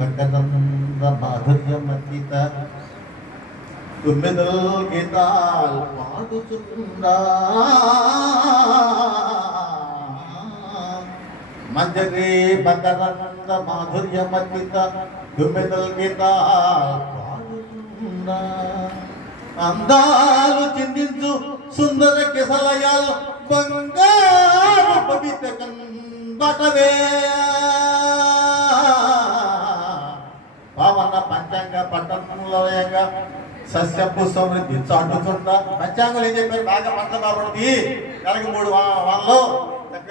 మకరంద మాధుర్యమతిత తుమ్మెదల్ గీతాల్ పాడుచుందా మంజరి మకరంద మాధుర్యమతిత తుమ్మెదల్ గీతాల్ పాడుచుందా అందాలు చిందించు సుందర కిసలయాల్ బంగారు పవిత్ర కంబటవే విధంగా సస్యపు సమృద్ధి చాటుతుందా? పంచాంగులు ఏం చెప్పారు? బాగా పంట బాగుంది నెలకి మూడు వా-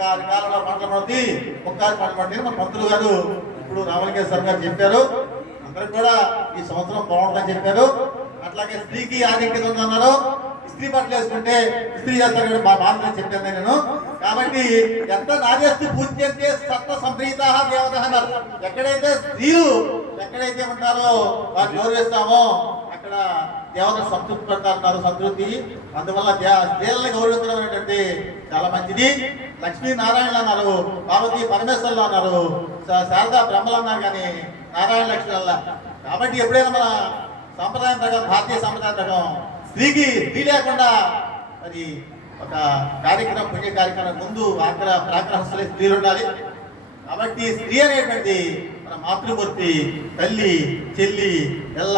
ఆరు కాలంలో పంటలు పడుతుంది ఒక్కసారి పంట పడుతుంది మన మంత్రులు గారు. ఇప్పుడు రామలింగేశ్వర గారు చెప్పారు. అందరికి కూడా ఈ సంవత్సరం బాగుంటుందని చెప్పారు. అట్లాగే స్త్రీకి ఆధిక్యత ఉందన్నారు. స్త్రీ బట్టలు వేసుకుంటే స్త్రీ చేస్తారు కూడా మా బాధ చెప్పాను నేను. కాబట్టి ఎంత నార్యస్తి పూజ్యంతే సత్వ సంప్రీత దేవత అన్నారు. ఎక్కడైతే స్త్రీలు ఎక్కడైతే ఉంటారో వారు గౌరవిస్తామో అక్కడ దేవత సంతృప్తి పడతారు సంతృప్తి. అందువల్ల దే- గౌరవించడం అనేటువంటి చాలా మంచిది. లక్ష్మీనారాయణ అన్నారు పార్వతి పరమేశ్వరులు అన్నారు శారదా బ్రహ్మలు అన్నారు కానీ నారాయణ లక్ష్మి అల్ల కాబట్టి ఎప్పుడైనా మన సాంప్రదాయం ప్రకారం భారతీయ సాంప్రదాయం ప్రకారం స్త్రీకి స్త్రీ లేకుండా మరి ఒక కార్యక్రమం పుణ్య కార్యక్రమం ముందు ఆగ్రహ ప్రాగ్రహస్తులే స్త్రీలు ఉండాలి. కాబట్టి స్త్రీ అనేటువంటి మన మాతృమూర్తి తల్లి చెల్లి ఎల్ల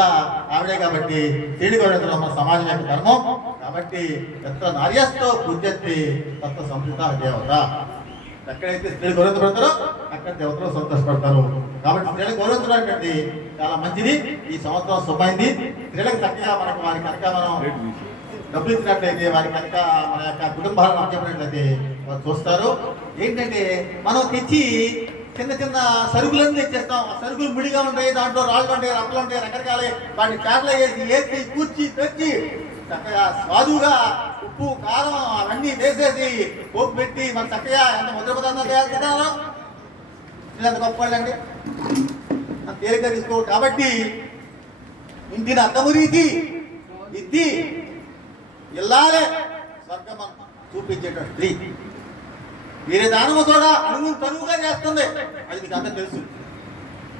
ఆవిడే కాబట్టి తేలిగొడతలో మన సమాజం యొక్క ధర్మం. కాబట్టి ఎంత నార్యస్తో పూజెత్తి తత్వ సంస్కృత దేవత. ఎక్కడైతే స్త్రీలు గౌరవించబడతారో అక్కడ దేవతలు సంతోషపడతారు. కాబట్టి స్త్రీలు గౌరవించడం అనేది చాలా మంచిది. ఈ సంవత్సరం శుభమైంది. స్త్రీలకు చక్కగా మనకు వారి కనుక మనం డబ్బులు ఇచ్చినట్లయితే వారి కనుక మన యొక్క కుటుంబాలను అప్పచెప్పినట్లయితే వారు చూస్తారు. ఏంటంటే మనం తెచ్చి చిన్న చిన్న సరుకులన్నీ తెచ్చేస్తాం. ఆ సరుకులు ముడిగా ఉంటాయి. దాంట్లో రాళ్ళు ఉంటాయి రప్పలు ఉంటాయి రకరకాల. వాటిని చాట్ల వేసి వేసి కూర్చి తెచ్చి చక్కగా స్వాదుగా ఉప్పు కారం అవన్నీ వేసేసి పోపు పెట్టి మన చక్కగా ఎంత ముద్ర పదార్థం తయారు చేస్తారో? ఇదంత గొప్పవాళ్ళండి తేలిక తీసుకో కాబట్టి ఇంటిని అద్దము రీతి ఇద్ది ఇల్లాలే స్వర్గం చూపించేటట్టు వీరి దానము కూడా అణువు తనువుగా చేస్తుంది. అది మీకు అంతా తెలుసు.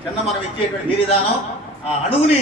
చిన్న మనం ఇచ్చేటువంటి వీరి దానం ఆ అణువుని